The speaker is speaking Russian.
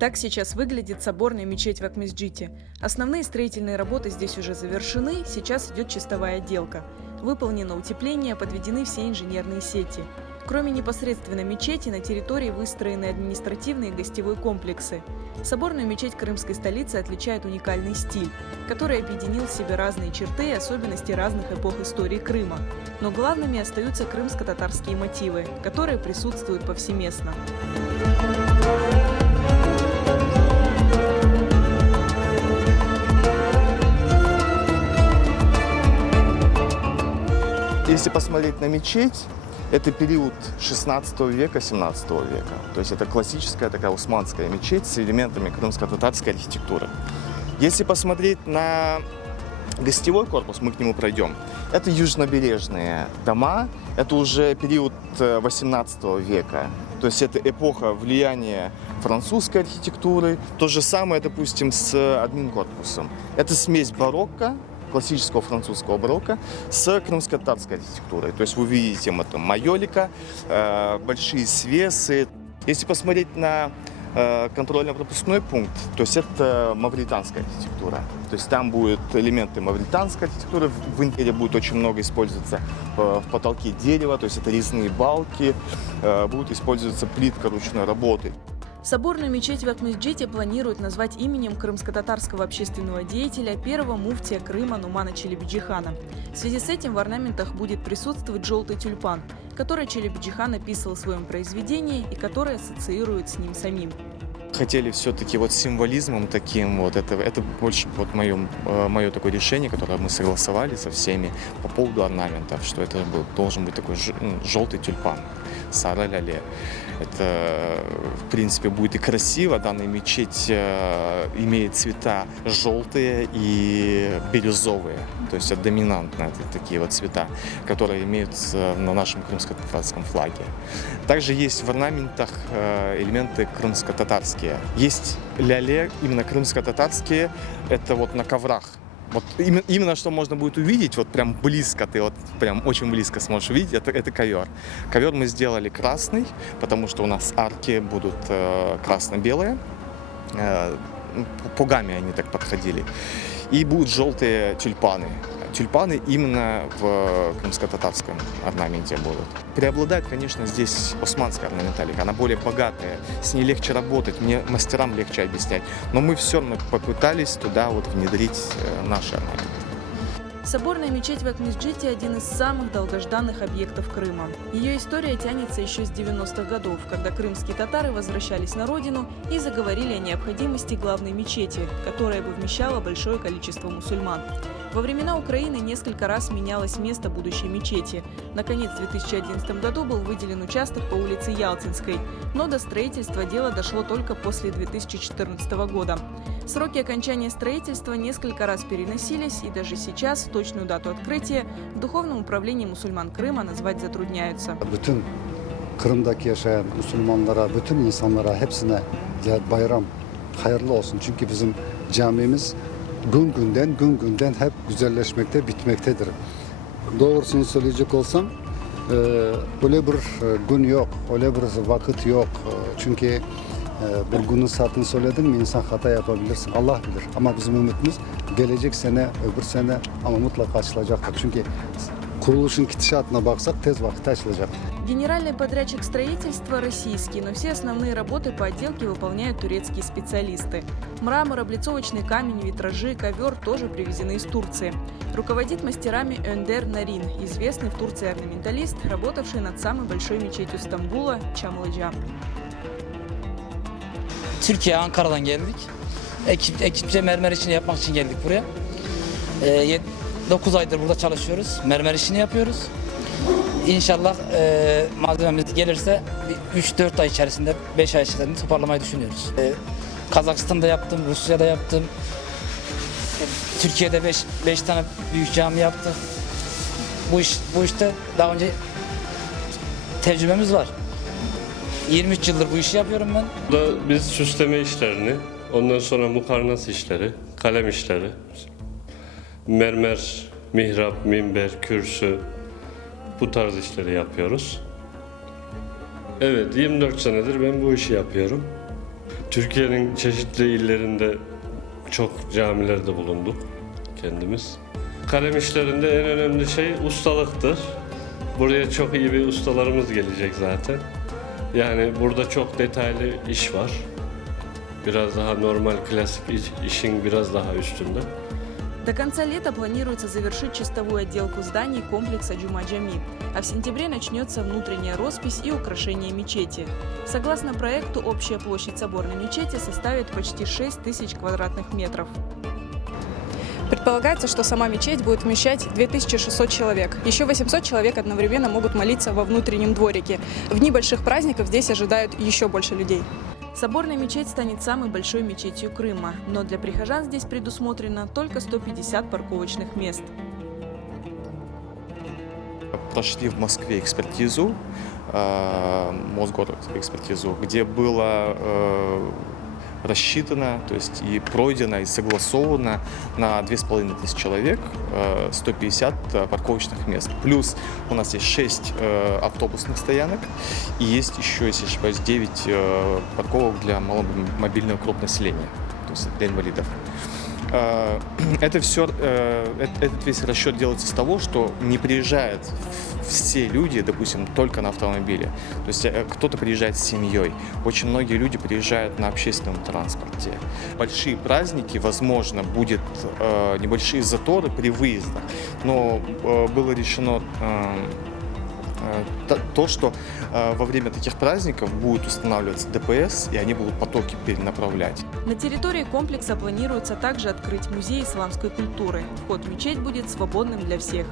Так сейчас выглядит соборная мечеть в Акмесджите. Основные строительные работы здесь уже завершены, сейчас идет чистовая отделка. Выполнено утепление, подведены все инженерные сети. Кроме непосредственно мечети, на территории выстроены административные и гостевые комплексы. Соборную мечеть крымской столицы отличает уникальный стиль, который объединил в себе разные черты и особенности разных эпох истории Крыма. Но главными остаются крымско-татарские мотивы, которые присутствуют повсеместно. Если посмотреть на мечеть, это период 16 века, 17 века. То есть это классическая такая усманская мечеть с элементами крымско-татарской архитектуры. Если посмотреть на гостевой корпус, мы к нему пройдем, это южнобережные дома, это уже период 18 века. То есть это эпоха влияния французской архитектуры. То же самое, допустим, с админкорпусом. Это смесь барокко, классического французского барокко с крымско-татарской архитектурой. То есть вы видите там майолика, большие свесы. Если посмотреть на контрольно-пропускной пункт, то есть это мавританская архитектура. То есть там будут элементы мавританской архитектуры, в интерьере будет очень много использоваться в потолке дерева, то есть это резные балки, будет использоваться плитка ручной работы. Соборную мечеть в Акмесджите планируют назвать именем крымско-татарского общественного деятеля, первого муфтия Крыма Нумана Челебиджихана. В связи с этим в орнаментах будет присутствовать желтый тюльпан, который Челебиджихан описал в своем произведении и который ассоциирует с ним самим. Хотели все-таки вот символизмом таким, вот это больше вот мое такое решение, которое мы согласовали со всеми по поводу орнаментов, что это должен быть такой желтый тюльпан, сара-ля-ле. Это, в принципе, будет и красиво. Данная мечеть имеет цвета желтые и бирюзовые, то есть это доминантные такие вот цвета, которые имеются на нашем крымско-татарском флаге. Также есть в орнаментах элементы крымско-татарские. Есть ля-ле, именно крымско-татарские, это вот на коврах. Вот именно что можно будет увидеть, вот прям близко, ты вот прям очень близко сможешь увидеть, это ковер. Ковер мы сделали красный, потому что у нас арки будут красно-белые, по гамме они так подходили. И будут желтые тюльпаны. Тюльпаны именно в крымско-татарском орнаменте будут. Преобладает, конечно, здесь османская орнаменталика. Она более богатая, с ней легче работать, мне мастерам легче объяснять. Но мы все равно попытались туда вот внедрить наши орнаменты. Соборная мечеть в Акмесджите – один из самых долгожданных объектов Крыма. Ее история тянется еще с 90-х годов, когда крымские татары возвращались на родину и заговорили о необходимости главной мечети, которая бы вмещала большое количество мусульман. Во времена Украины несколько раз менялось место будущей мечети. Наконец, в 2011 году был выделен участок по улице Ялтинской, но до строительства дело дошло только после 2014 года. Сроки окончания строительства несколько раз переносились, и даже сейчас точную дату открытия в Духовном управлении мусульман Крыма назвать затрудняются. Bütün Kırım'daki yaşayan Müslümanlara, bütün insanlara hepsine bayram hayırlı olsun. Çünkü bizim camimiz gün günden hep güzelleşmekte, bitmektedir. Doğrusunu söyleyecek olsam öyle bir gün yok, öyle bir vakit yok. Çünkü bir günün saatini söyledin mi insan hata yapabilirsin. Allah bilir. Ama bizim ümitimiz gelecek sene, öbür sene ama mutlaka açılacaktır. Çünkü kuruluşun gidişatına baksak tez vakitte açılacak. Генеральный подрядчик строительства российский, но все основные работы по отделке выполняют турецкие специалисты. Мрамор, облицовочный камень, витражи, ковер тоже привезены из Турции. Руководит мастерами Önder Narin, известный в Турции орнаменталист, работавший над самой большой мечетью Стамбула – Çamlıca. Türkiye, Ankara'dan geldik. Ekipçe mermer işini yapmak için geldik buraya. 9 aydır burada çalışıyoruz. Mermer işini yapıyoruz. İnşallah malzememiz gelirse 3-4 ay içerisinde, 5 ay içerisinde toparlamayı düşünüyoruz. Kazakistan'da yaptım, Rusya'da yaptım. Türkiye'de 5 tane büyük cami yaptık. Bu işte daha önce tecrübemiz var. 23 yıldır bu işi yapıyorum ben. Burada biz süsleme işlerini, ondan sonra mukarnas işleri, kalem işleri, mermer, mihrap, minber, kürsü, bu tarz işleri yapıyoruz. Evet, 24 senedir ben bu işi yapıyorum. Türkiye'nin çeşitli illerinde çok camilerde bulunduk kendimiz. Kalem işlerinde en önemli şey ustalıktır. Buraya çok iyi bir ustalarımız gelecek zaten. Yani burada çok detaylı iş var. Biraz daha normal klasik işin biraz daha üstünde. До конца лета планируется завершить чистовую отделку зданий комплекса Джума-Джами, а в сентябре начнется внутренняя роспись и украшение мечети. Согласно проекту, общая площадь соборной мечети составит почти 6 тысяч квадратных метров. Предполагается, что сама мечеть будет вмещать 2600 человек. Еще 800 человек одновременно могут молиться во внутреннем дворике. В дни больших праздников здесь ожидают еще больше людей. Соборная мечеть станет самой большой мечетью Крыма, но для прихожан здесь предусмотрено только 150 парковочных мест. Прошли в Москве экспертизу, Мосгород экспертизу, где было рассчитано, то есть и пройдено, и согласовано на 2500 человек 150 парковочных мест. Плюс у нас есть 6 автобусных стоянок и есть еще, если не ошибаюсь, 9 парковок для маломобильного крупного населения, то есть для инвалидов. Это все, этот весь расчет делается с того, что не приезжают все люди, допустим, только на автомобиле. То есть кто-то приезжает с семьей. Очень многие люди приезжают на общественном транспорте. Большие праздники, возможно, будет небольшие заторы при выездах, но было решено то, что во время таких праздников будет устанавливаться ДПС, и они будут потоки перенаправлять. На территории комплекса планируется также открыть музей исламской культуры. Вход в мечеть будет свободным для всех.